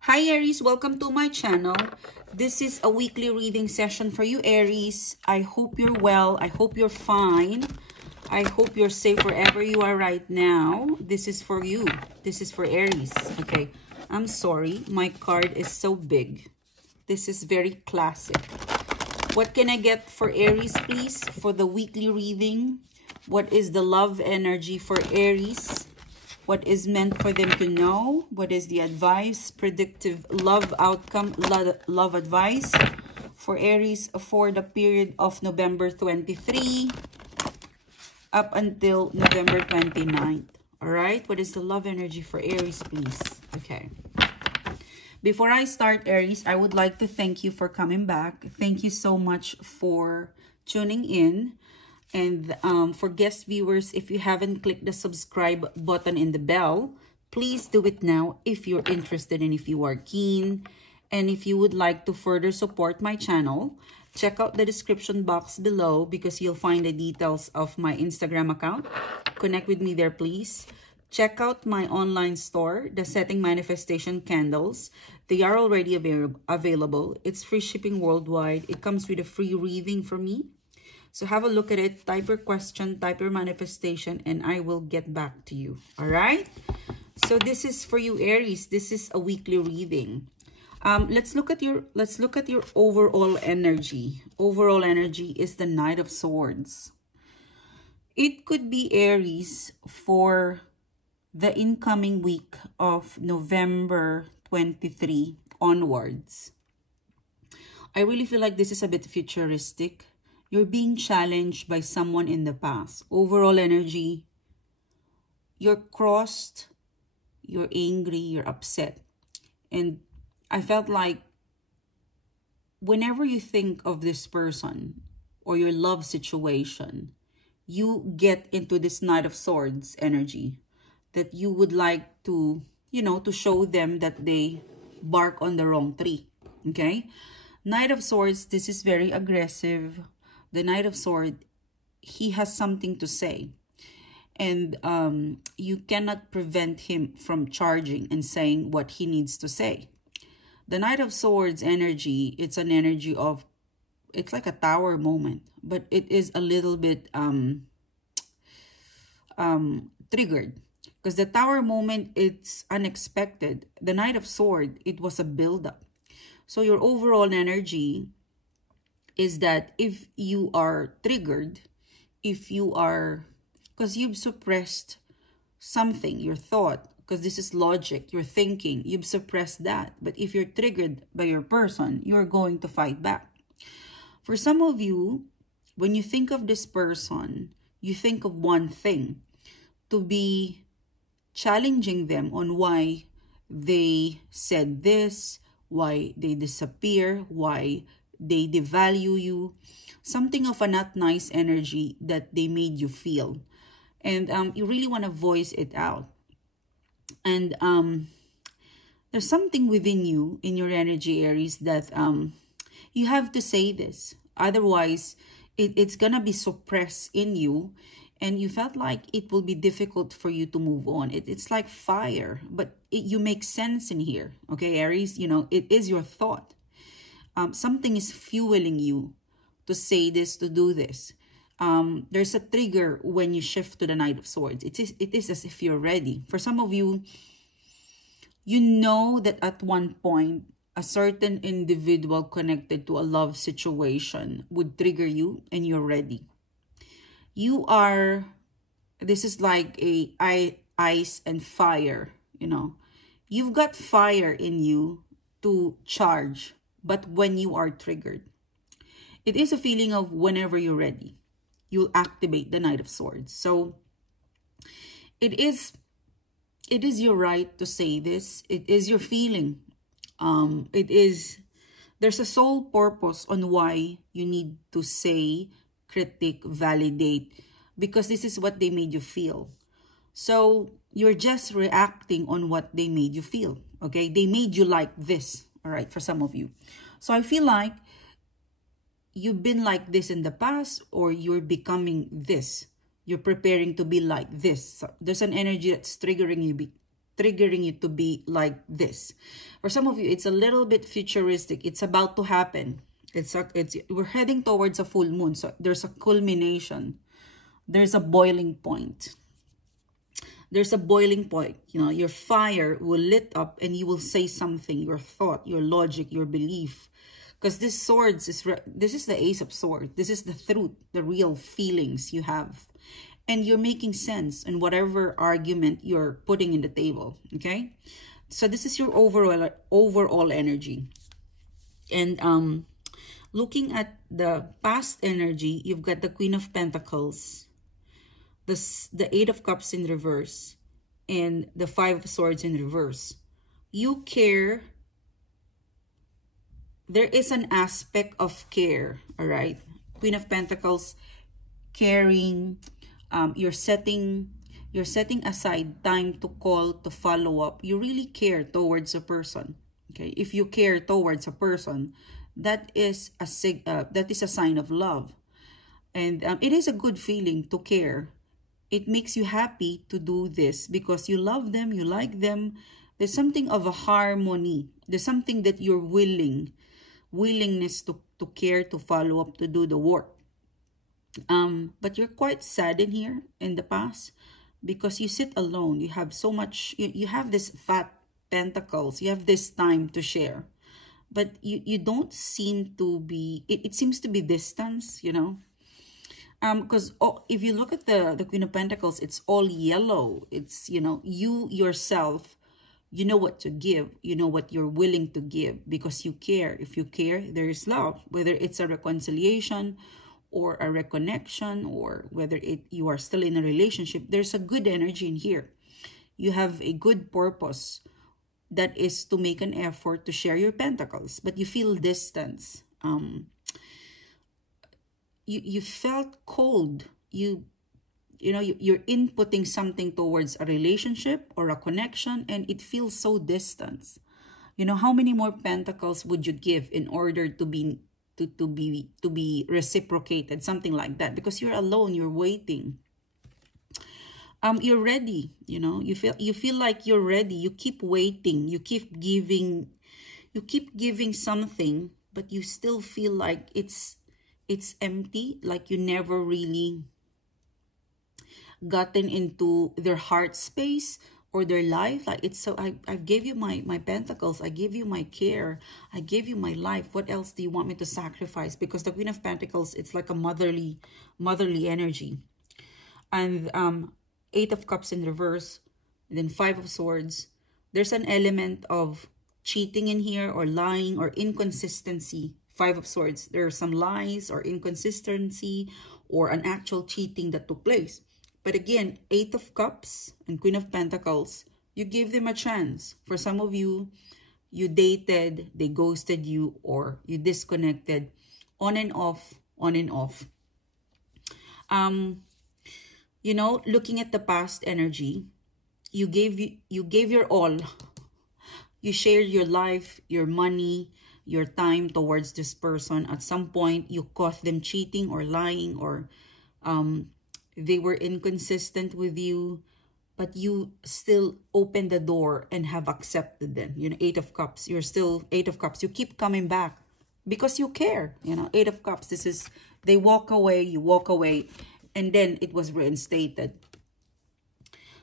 Hi Aries, welcome to my channel. This is a weekly reading session for you Aries. I hope you're well. I hope you're fine. I hope you're safe wherever you are right now. This is for you. This is for Aries. Okay, I'm sorry. My card is so big. This is very classic. What can I get for Aries, please, for the weekly reading? What is the love energy for Aries? What is meant for them to know? What is the advice, predictive love outcome, love advice for Aries for the period of November 23 up until November 29th? All right, what is the love energy for Aries, please? Okay. Before I start, Aries, I would like to thank you for coming back. Thank you so much for tuning in. And for guest viewers, if you haven't clicked the subscribe button and the bell, please do it now if you're interested and if you are keen. And if you would like to further support my channel, check out the description box below because you'll find the details of my Instagram account. Connect with me there, please. Check out my online store, the Setting Manifestation Candles. They are already available. It's free shipping worldwide. It comes with a free reading from me. So have a look at it, type your question, type your manifestation, and I will get back to you. All right? So this is for you, Aries. This is a weekly reading. Let's look at your overall energy. Overall energy is the Knight of Swords. It could be Aries for the incoming week of November 23 onwards. I really feel like this is a bit futuristic. You're being challenged by someone in the past. Overall energy, you're crossed, you're angry, you're upset. And I felt like whenever you think of this person or your love situation, you get into this Knight of Swords energy that you would like to, to show them that they bark on the wrong tree. Okay? Knight of Swords, this is very aggressive. The Knight of Swords, he has something to say. And you cannot prevent him from charging and saying what he needs to say. The Knight of Swords energy, it's an energy of, it's like a tower moment. But it is a little bit triggered. Because the tower moment, it's unexpected. The Knight of Swords, it was a build-up. So your overall energy is that if you are triggered, if you are, because you've suppressed something, your thought, because this is logic, you're thinking, you've suppressed that. But if you're triggered by your person, you're going to fight back. For some of you, when you think of this person, you think of one thing, to be challenging them on why they said this, why they disappear, why they devalue you, something of a not nice energy that they made you feel. And you really want to voice it out. And there's something within you, in your energy, Aries, that you have to say this. Otherwise, it's going to be suppressed in you. And you felt like it will be difficult for you to move on. It's like fire, but you make sense in here. Okay, Aries, it is your thought. Something is fueling you to say this, to do this. There's a trigger when you shift to the Knight of Swords. It is as if you're ready. For some of you, you know that at one point, a certain individual connected to a love situation would trigger you and you're ready. You are, this is like ice and fire, You've got fire in you to charge. But when you are triggered, it is a feeling of whenever you're ready, you'll activate the Knight of Swords. So it is your right to say this. It is your feeling. There's a sole purpose on why you need to say, critique, validate, because this is what they made you feel. So you're just reacting on what they made you feel. Okay, they made you like this. All right, for some of you. So I feel like you've been like this in the past, or you're becoming this. You're preparing to be like this. So there's an energy that's triggering you triggering you to be like this. For some of you, it's a little bit futuristic. It's about to happen. We're heading towards a full moon. So there's a culmination. There's a boiling point. There's a boiling point. You know, your fire will lit up and you will say something, your thought, your logic, your belief. Because this is the Ace of Swords. This is the truth, the real feelings you have. And you're making sense in whatever argument you're putting in the table, okay? So this is your overall energy. And looking at the past energy, you've got the Queen of Pentacles, the Eight of Cups in reverse, and the Five of Swords in reverse. You care. There is an aspect of care, all right? Queen of Pentacles, caring. You're setting aside time to call, to follow up. You really care towards a person, okay? If you care towards a person, that is a sign of love. And it is a good feeling to care. It makes you happy to do this because you love them, you like them. There's something of a harmony. There's something that you're willingness to care, to follow up, to do the work. But you're quite sad in here in the past because you sit alone. You have so much, you have this fat pentacles. You have this time to share. But you don't seem to be, it seems to be distance, you know. Because if you look at the Queen of Pentacles, it's all yellow. It's, you know, you yourself, you know what to give. You know what you're willing to give because you care. If you care, there is love. Whether it's a reconciliation or a reconnection, or whether you are still in a relationship, there's a good energy in here. You have a good purpose that is to make an effort to share your pentacles, but you feel distance. You felt cold. You're inputting something towards a relationship or a connection, and it feels so distant. You know, how many more pentacles would you give in order to be reciprocated, something like that? Because you're alone, you're waiting. You're ready, you know, you feel like you're ready. You keep waiting, you keep giving something, but you still feel like it's empty, like you never really gotten into their heart space or their life. Like it's so, I gave you my pentacles, I gave you my care, I gave you my life. What else do you want me to sacrifice? Because the Queen of Pentacles, it's like a motherly energy. And Eight of Cups in reverse, and then Five of Swords. There's an element of cheating in here, or lying, or inconsistency. Five of Swords, there are some lies or inconsistency or an actual cheating that took place. But again, Eight of Cups and Queen of Pentacles, you gave them a chance. For some of you, you dated, they ghosted you, or you disconnected, on and off, on and off. You know, looking at the past energy, you gave your all. You shared your life, your money, your time towards this person. At some point, you caught them cheating or lying, or they were inconsistent with you, but you still opened the door and have accepted them. You know, Eight of Cups, you're still Eight of Cups. You keep coming back because you care. You know, Eight of Cups, this is, they walk away, you walk away, and then it was reinstated.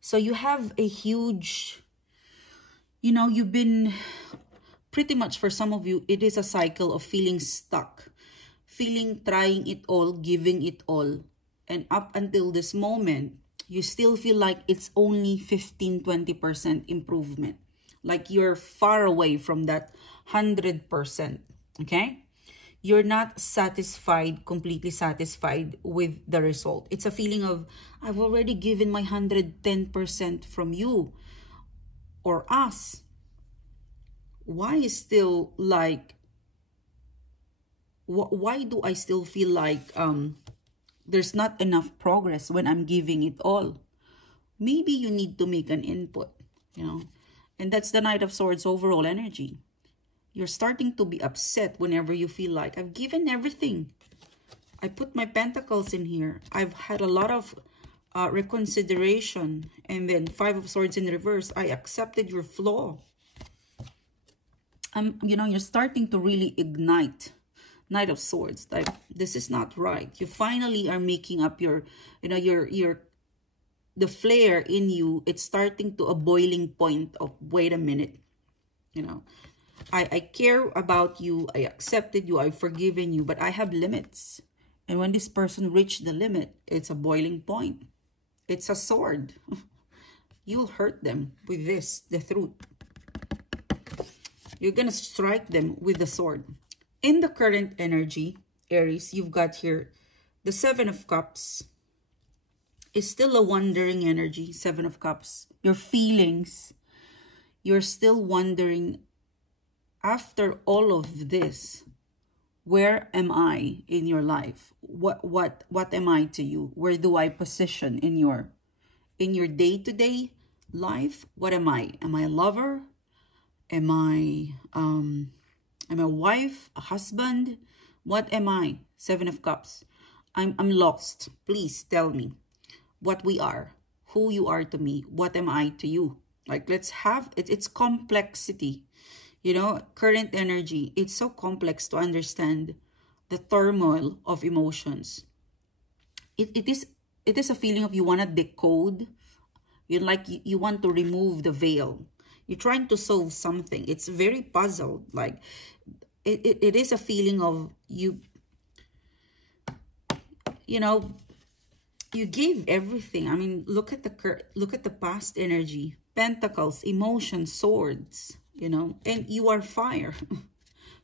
So you have a huge, you know, you've been pretty much, for some of you, it is a cycle of feeling stuck, trying it all, giving it all. And up until this moment, you still feel like it's only 15-20% improvement. Like you're far away from that 100%, okay? You're not satisfied, completely satisfied with the result. It's a feeling of, I've already given my 110% from you or us. Why is still like, why do I still feel like there's not enough progress when I'm giving it all? Maybe you need to make an input, you know. And that's the Knight of Swords overall energy. You're starting to be upset whenever you feel like, I've given everything. I put my pentacles in here. I've had a lot of reconsideration. And then 5 of Swords in reverse. I accepted your flaw. You know, you're starting to really ignite. Knight of Swords. Like, this is not right. You finally are making up your, you know, the flare in you. It's starting to a boiling point of, wait a minute. You know, I care about you. I accepted you. I've forgiven you. But I have limits. And when this person reached the limit, it's a boiling point. It's a sword. You'll hurt them with this, the truth. You're going to strike them with the sword. In the current energy, Aries, you've got here the 7 of Cups. It's still a wandering energy, 7 of Cups. Your feelings, you're still wondering, after all of this, where am I in your life? What am I to you? Where do I position in your day-to-day life? What am I? Am I a lover? Am I a wife, a husband? What am I? 7 of Cups. I'm lost. Please tell me what we are, who you are to me, what am I to you? Like, let's have it. It's complexity. You know, current energy, it's so complex to understand the turmoil of emotions. It is a feeling of you want to decode. You want to remove the veil. You're trying to solve something. It's very puzzled. Like, it is a feeling of you know, you gave everything. I mean, look at the past energy. Pentacles, emotions, swords, you know, and you are fire.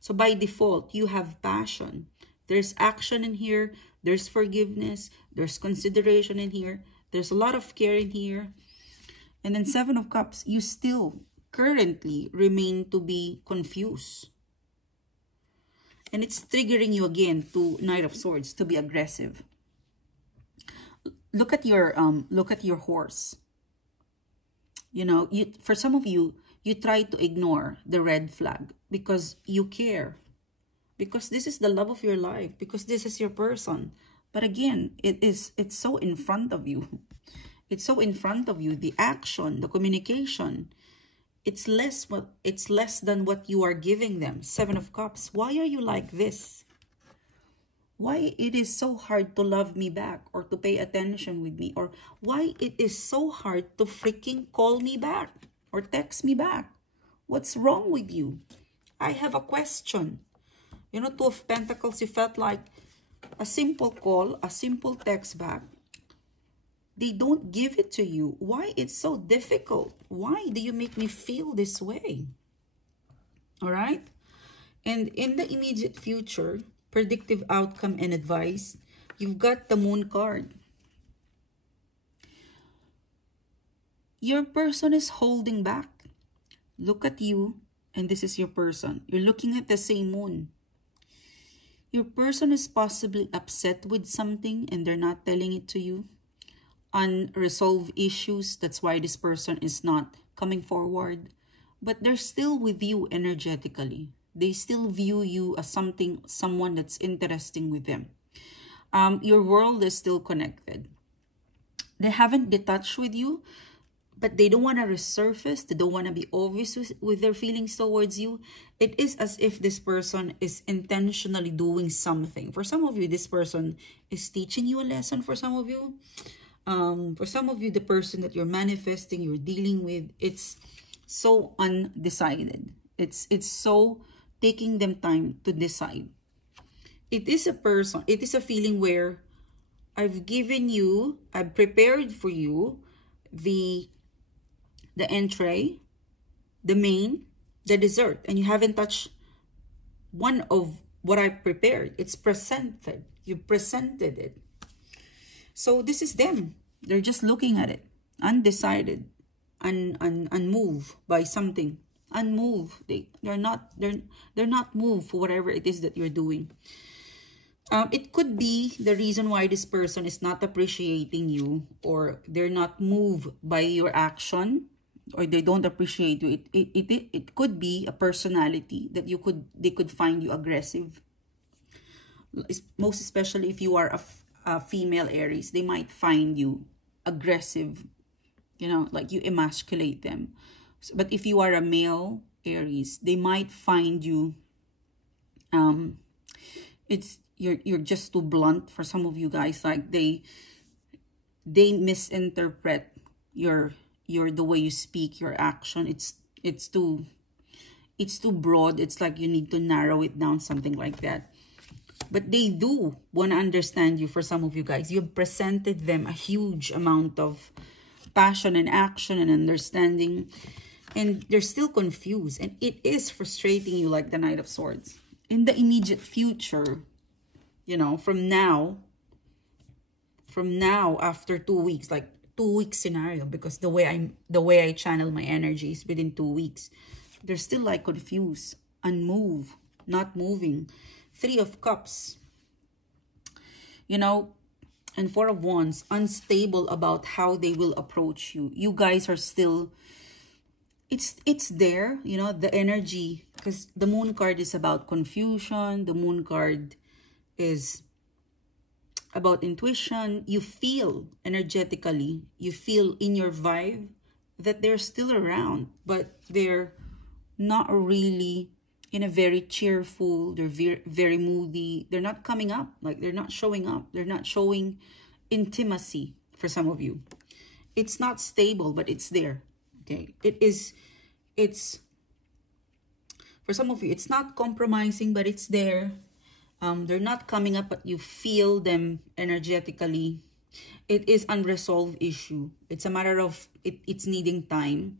So by default, you have passion. There's action in here. There's forgiveness. There's consideration in here. There's a lot of care in here. And then 7 of Cups, you still currently remain to be confused. And it's triggering you again to Knight of Swords, to be aggressive. Look at your horse. You know, for some of you, you try to ignore the red flag because you care. Because this is the love of your life. Because this is your person. But again, it's so in front of you. It's so in front of you. The action, the communication. It's less than what you are giving them. 7 of Cups. Why are you like this? Why it is so hard to love me back or to pay attention with me, or why it is so hard to freaking call me back or text me back? What's wrong with you? I have a question. You know, 2 of Pentacles, you felt like a simple call, a simple text back. They don't give it to you. Why it's so difficult? Why do you make me feel this way? All right? And in the immediate future, predictive outcome and advice, you've got the Moon card. Your person is holding back. Look at you, and this is your person. You're looking at the same moon. Your person is possibly upset with something and they're not telling it to you. Unresolved issues, that's why this person is not coming forward. But they're still with you energetically. They still view you as someone that's interesting with them. Your world is still connected. They haven't detached with you, but they don't want to resurface. They don't want to be obvious with their feelings towards you. It is as if this person is intentionally doing something. For some of you, this person is teaching you a lesson. For some of you, the person that you're manifesting, you're dealing with, it's so undecided. It's so taking them time to decide. It is a person, it is a feeling where I've given you, I've prepared for you the entree, the main, the dessert, and you haven't touched one of what I prepared. It's presented. You presented it. So this is them. They're just looking at it, undecided, unmoved by something. Unmoved. They're not moved for whatever it is that you're doing. It could be the reason why this person is not appreciating you, or they're not moved by your action, or they don't appreciate you. It could be a personality that they could find you aggressive. Most especially if you are a female Aries, they might find you aggressive, you know, like you emasculate them. So, but if you are a male Aries, they might find you, you're just too blunt for some of you guys. Like they misinterpret your the way you speak, your action. It's too broad. It's like you need to narrow it down, something like that. But they do want to understand you. For some of you guys, you've presented them a huge amount of passion and action and understanding, and they're still confused, and it is frustrating you, like the Knight of Swords. In the immediate future, you know, from now after 2 weeks, like 2 week scenario, because the way I channel my energies within 2 weeks, they're still like confused, unmoved, not moving. 3 of Cups, you know, and 4 of Wands, unstable about how they will approach you. You guys are still, it's there, you know, the energy, because the Moon card is about confusion. The Moon card is about intuition. You feel energetically, you feel in your vibe that they're still around, but they're not really in a very cheerful, they're very moody. They're not coming up, like they're not showing up. They're not showing intimacy for some of you. It's not stable, but it's there. Okay, it's for some of you, it's not compromising, but it's there. They're not coming up, but you feel them energetically. It is unresolved issue. It's a matter of it's needing time.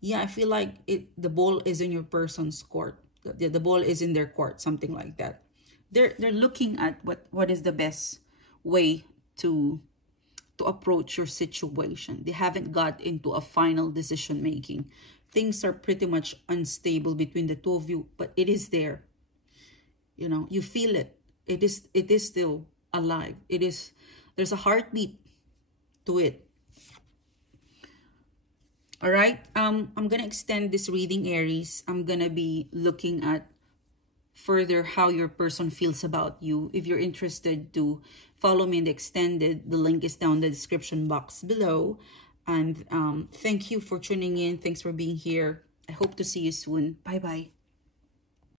Yeah, I feel like the ball is in your person's court. The ball is in their court, something like that. They're looking at what is the best way to approach your situation. They haven't got into a final decision making. Things are pretty much unstable between the two of you, but it is there. You know, you feel it. It is still alive. There's a heartbeat to it. All right, I'm gonna extend this reading, Aries. I'm gonna be looking at further how your person feels about you. If you're interested to follow me in the extended, the link is down in the description box below. And thank you for tuning in. Thanks for being here. I hope to see you soon. Bye-bye.